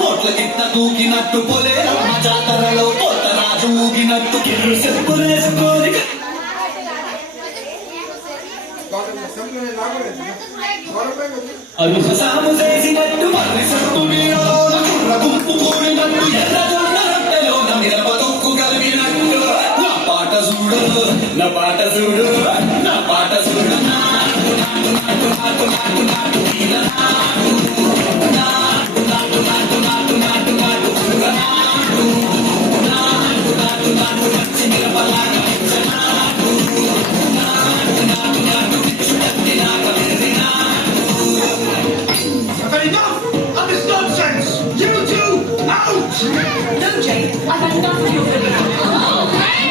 పొట్లకింత దూకినట్టు పొలే రమ్మ జాతరలో పోతరాజు ఊగినట్టు కిర్రు చెప్పులేసుకొని అరుస సాము చేసినట్టు మర్రి సత్తు నీడలోన కుర్ర గుంపు కూడినట్టు ఎర్ర జొన్న రొట్టెలోన మిరప తొక్కు కలిగినట్టు నా పాట చూడు నా పాట చూడు నా పాట చూడు నాటు నాటు నాటు నాటు నాటు నాటు నీల నాటు నాటు నాటు నాటు నాటు నాటు నాటు కూర నాటు నాటు నాటు నాటు పచ్చి మిరపలాగా నాటు నాటు నాటు నాటు పిచ్చుటత్తి నాక వెర్రి నాటు. Enough of this nonsense! You two, out! No, Jake, I've had enough of your video.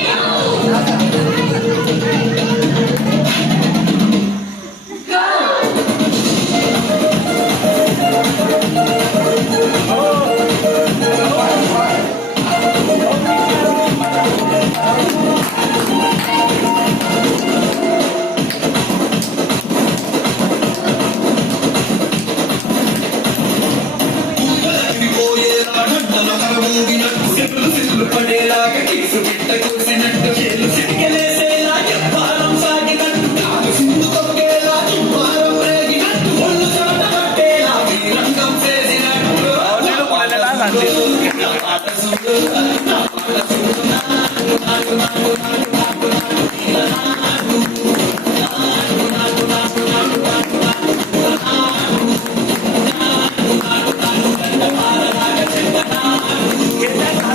పడేలాగా కేసు బిట్ట కూసినట్టు చేలు సిటికెలేసేలా ఎవ్వారం సాగినట్టు కాలు సింధు తొక్కేలా దుమ్మారం రేగినట్టు ఒళ్ళు చోట పట్టేలా వీరంగం చేసినట్టు నా పాట చూడు నా పాట చూడు నాటు నాటు నాటు నాటు నాటు నాటు నీల నాటు నాటు నాటు నాటు నాటు నాటు నాటు కూర నాటు నాటు నాటు నాటు గంట పారలాగా చెడ్డ నాటు నాటు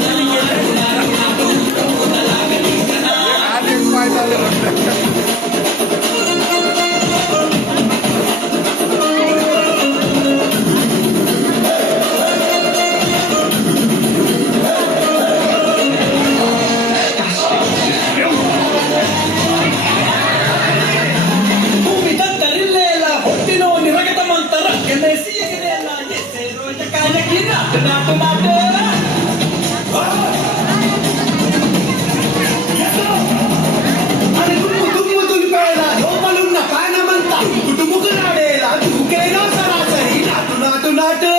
అది దుమ్ము దుమ్ము దులిపేలా లోపలున్న పానమంతా కుటుంబుకు నాడేలా దూకేలో సరాసరి నాటు నాటు నాటు